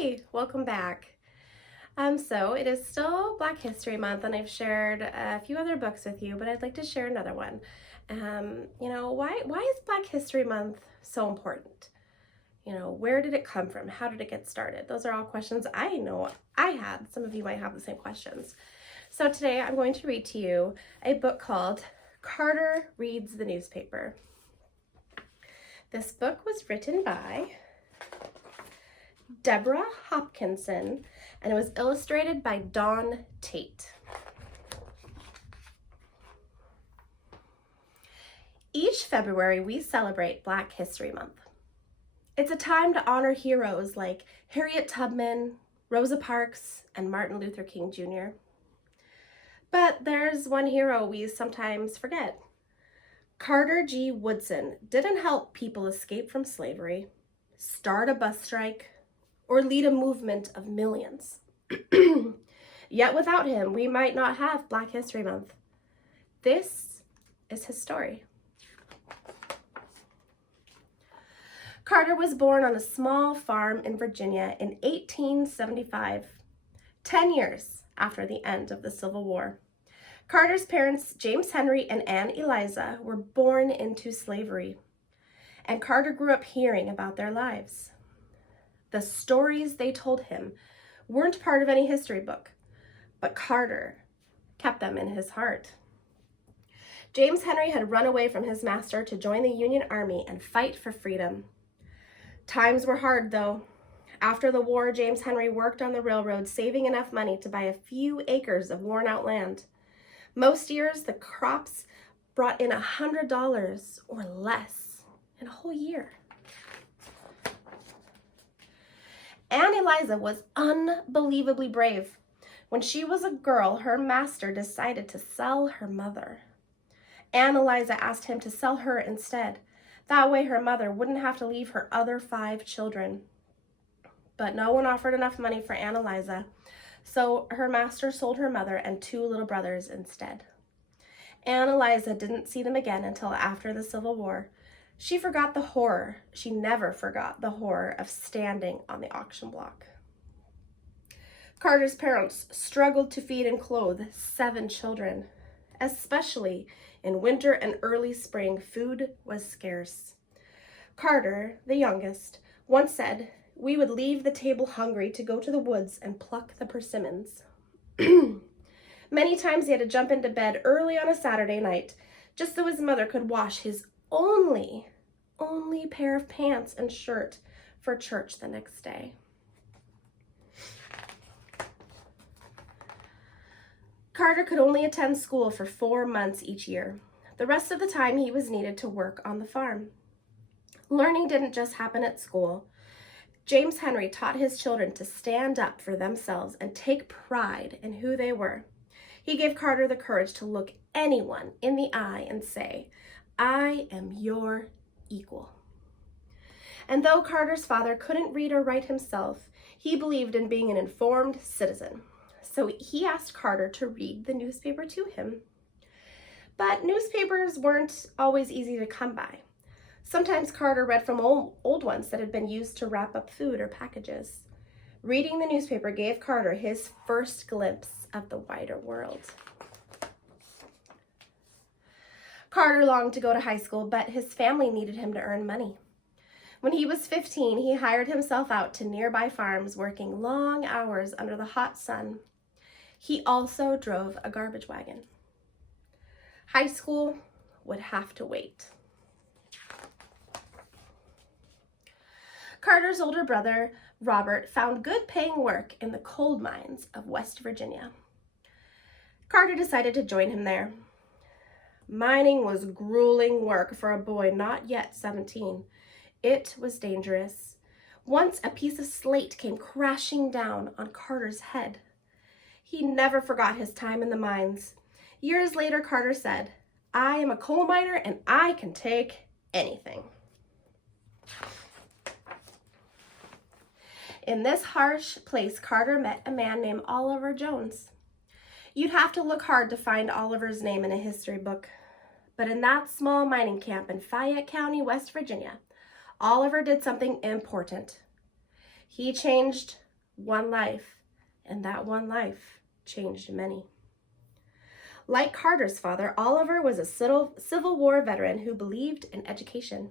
Hi, welcome back. So it is still Black History Month, and I've shared a few other books with you, but I'd like to share another one. Why is Black History Month so important? Where did it come from? How did it get started? Those are all questions I know I had. Some of you might have the same questions. So today I'm going to read to you a book called Carter Reads the Newspaper. This book was written by Deborah Hopkinson, and it was illustrated by Don Tate. Each February, we celebrate Black History Month. It's a time to honor heroes like Harriet Tubman, Rosa Parks, and Martin Luther King Jr. But there's one hero we sometimes forget. Carter G. Woodson didn't help people escape from slavery, start a bus strike, or lead a movement of millions. Yet without him, we might not have Black History Month. This is his story. Carter was born on a small farm in Virginia in 1875, 10 years after the end of the Civil War. Carter's parents, James Henry and Anne Eliza, were born into slavery, and Carter grew up hearing about their lives. The stories they told him weren't part of any history book, but Carter kept them in his heart. James Henry had run away from his master to join the Union Army and fight for freedom. Times were hard, though. After the war, James Henry worked on the railroad, saving enough money to buy a few acres of worn-out land. Most years, the crops brought in $100 or less in a whole year. Anne Eliza was unbelievably brave. When she was a girl, her master decided to sell her mother. Anne Eliza asked him to sell her instead. That way her mother wouldn't have to leave her other 5 children. But no one offered enough money for Anne Eliza, so her master sold her mother and 2 little brothers instead. Anne Eliza didn't see them again until after the Civil War. She never forgot the horror of standing on the auction block. Carter's parents struggled to feed and clothe 7 children. Especially in winter and early spring, food was scarce. Carter, the youngest, once said, "We would leave the table hungry to go to the woods and pluck the persimmons." Many times he had to jump into bed early on a Saturday night just so his mother could wash his only pair of pants and shirt for church the next day. Carter could only attend school for 4 months each year. The rest of the time he was needed to work on the farm. Learning didn't just happen at school. James Henry taught his children to stand up for themselves and take pride in who they were. He gave Carter the courage to look anyone in the eye and say, "I am your equal." And though Carter's father couldn't read or write himself, he believed in being an informed citizen. So he asked Carter to read the newspaper to him. But newspapers weren't always easy to come by. Sometimes Carter read from old ones that had been used to wrap up food or packages. Reading the newspaper gave Carter his first glimpse of the wider world. Carter longed to go to high school, but his family needed him to earn money. When he was 15, he hired himself out to nearby farms, working long hours under the hot sun. He also drove a garbage wagon. High school would have to wait. Carter's older brother, Robert, found good paying work in the coal mines of West Virginia. Carter decided to join him there. Mining was grueling work for a boy not yet 17. It was dangerous. Once a piece of slate came crashing down on Carter's head. He never forgot his time in the mines. Years later, Carter said, "I am a coal miner and I can take anything." In this harsh place, Carter met a man named Oliver Jones. You'd have to look hard to find Oliver's name in a history book. But in that small mining camp in Fayette County, West Virginia, Oliver did something important. He changed one life, and that one life changed many. Like Carter's father, Oliver was a Civil War veteran who believed in education.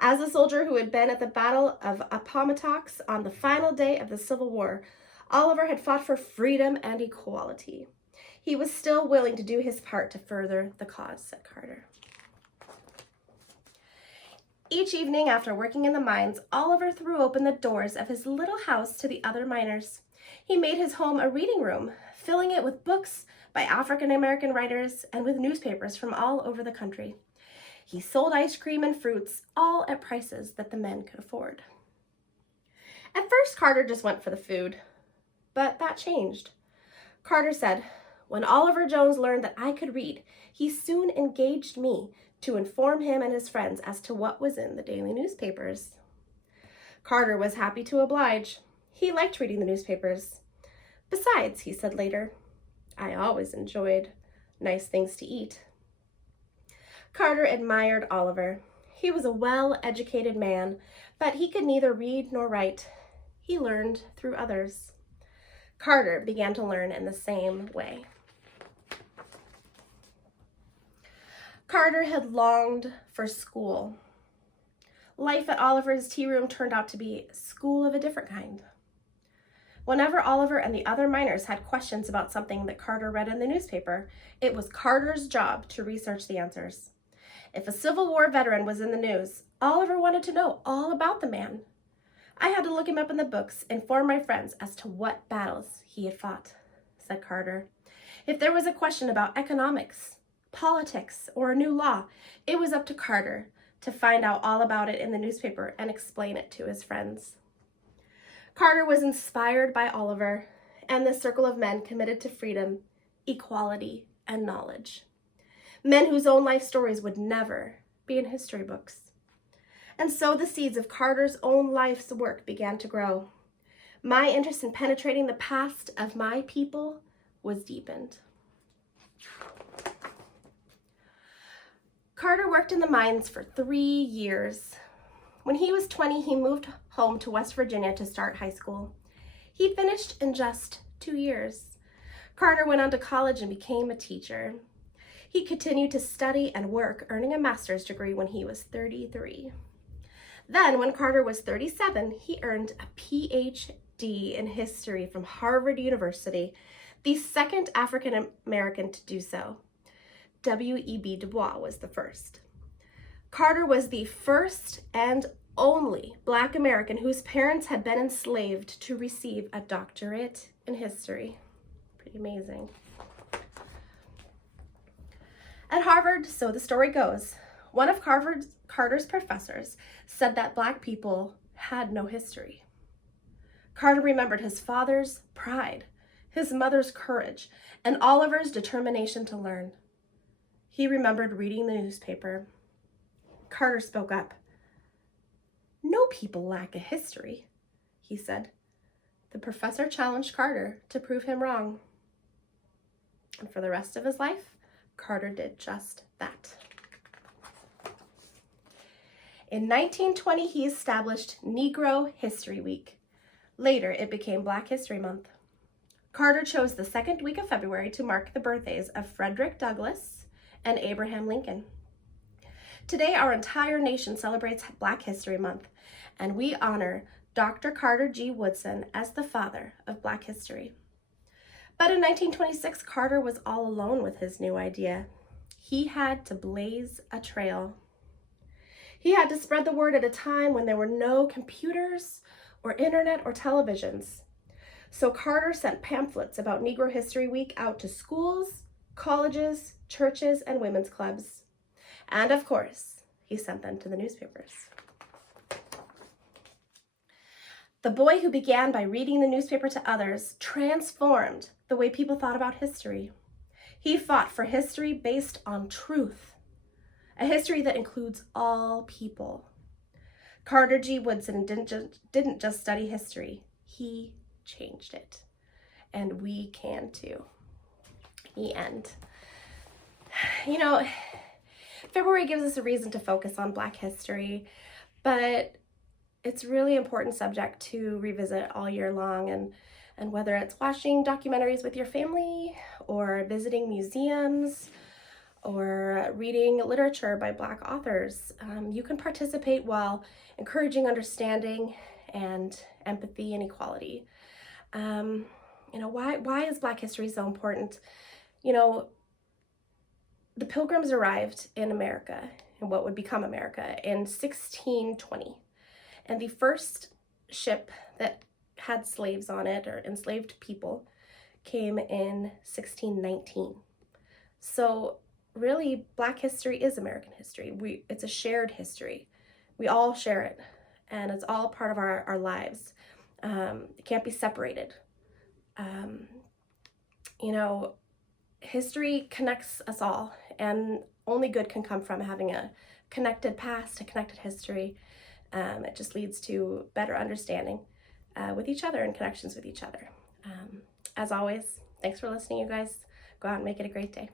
As a soldier who had been at the Battle of Appomattox on the final day of the Civil War, Oliver had fought for freedom and equality. He was still willing to do his part to further the cause, said Carter. Each evening after working in the mines, Oliver threw open the doors of his little house to the other miners. He made his home a reading room, filling it with books by African-American writers and with newspapers from all over the country. He sold ice cream and fruits, all at prices that the men could afford. At first, Carter just went for the food, but that changed. Carter said, "When Oliver Jones learned that I could read, he soon engaged me to inform him and his friends as to what was in the daily newspapers." Carter was happy to oblige. He liked reading the newspapers. "Besides," he said later, "I always enjoyed nice things to eat." Carter admired Oliver. He was a well-educated man, but he could neither read nor write. He learned through others. Carter began to learn in the same way. Carter had longed for school. Life at Oliver's tea room turned out to be school of a different kind. Whenever Oliver and the other miners had questions about something that Carter read in the newspaper, it was Carter's job to research the answers. If a Civil War veteran was in the news, Oliver wanted to know all about the man. "I had to look him up in the books, inform my friends as to what battles he had fought," said Carter. If there was a question about economics, politics, or a new law, it was up to Carter to find out all about it in the newspaper and explain it to his friends. Carter was inspired by Oliver and the circle of men committed to freedom, equality, and knowledge. Men whose own life stories would never be in history books. And so the seeds of Carter's own life's work began to grow. My interest in penetrating the past of my people was deepened. Carter worked in the mines for 3 years. When he was 20, he moved home to West Virginia to start high school. He finished in just 2 years. Carter went on to college and became a teacher. He continued to study and work, earning a master's degree when he was 33. Then, when Carter was 37, he earned a PhD in history from Harvard University, the second African American to do so. W.E.B. Du Bois was the first. Carter was the first and only Black American whose parents had been enslaved to receive a doctorate in history. Pretty amazing. At Harvard, so the story goes, one of Carter's professors said that Black people had no history. Carter remembered his father's pride, his mother's courage, and Oliver's determination to learn. He remembered reading the newspaper. Carter spoke up. "No people lack a history," he said. The professor challenged Carter to prove him wrong. And for the rest of his life, Carter did just that. In 1920, he established Negro History Week. Later, it became Black History Month. Carter chose the second week of February to mark the birthdays of Frederick Douglass and Abraham Lincoln. Today, our entire nation celebrates Black History Month, and we honor Dr. Carter G. Woodson as the father of Black history. But in 1926, Carter was all alone with his new idea. He had to blaze a trail. He had to spread the word at a time when there were no computers or internet or televisions. So Carter sent pamphlets about Negro History Week out to schools, colleges, churches, and women's clubs. And of course, he sent them to the newspapers. The boy who began by reading the newspaper to others transformed the way people thought about history. He fought for history based on truth, a history that includes all people. Carter G. Woodson didn't just study history, he changed it. And we can too. The end. You know, February gives us a reason to focus on Black history, but it's really important subject to revisit all year long, and whether it's watching documentaries with your family or visiting museums or reading literature by Black authors, you can participate while encouraging understanding and empathy and equality. Why is Black history so important? The Pilgrims arrived in America, in what would become America, in 1620. And the first ship that had slaves on it, or enslaved people, came in 1619. So really, Black history is American history. It's a shared history. We all share it, and it's all part of our lives. It can't be separated. History connects us all, and only good can come from having a connected past, a connected history. It just leads to better understanding with each other and connections with each other. As always, thanks for listening, you guys. Go out and make it a great day.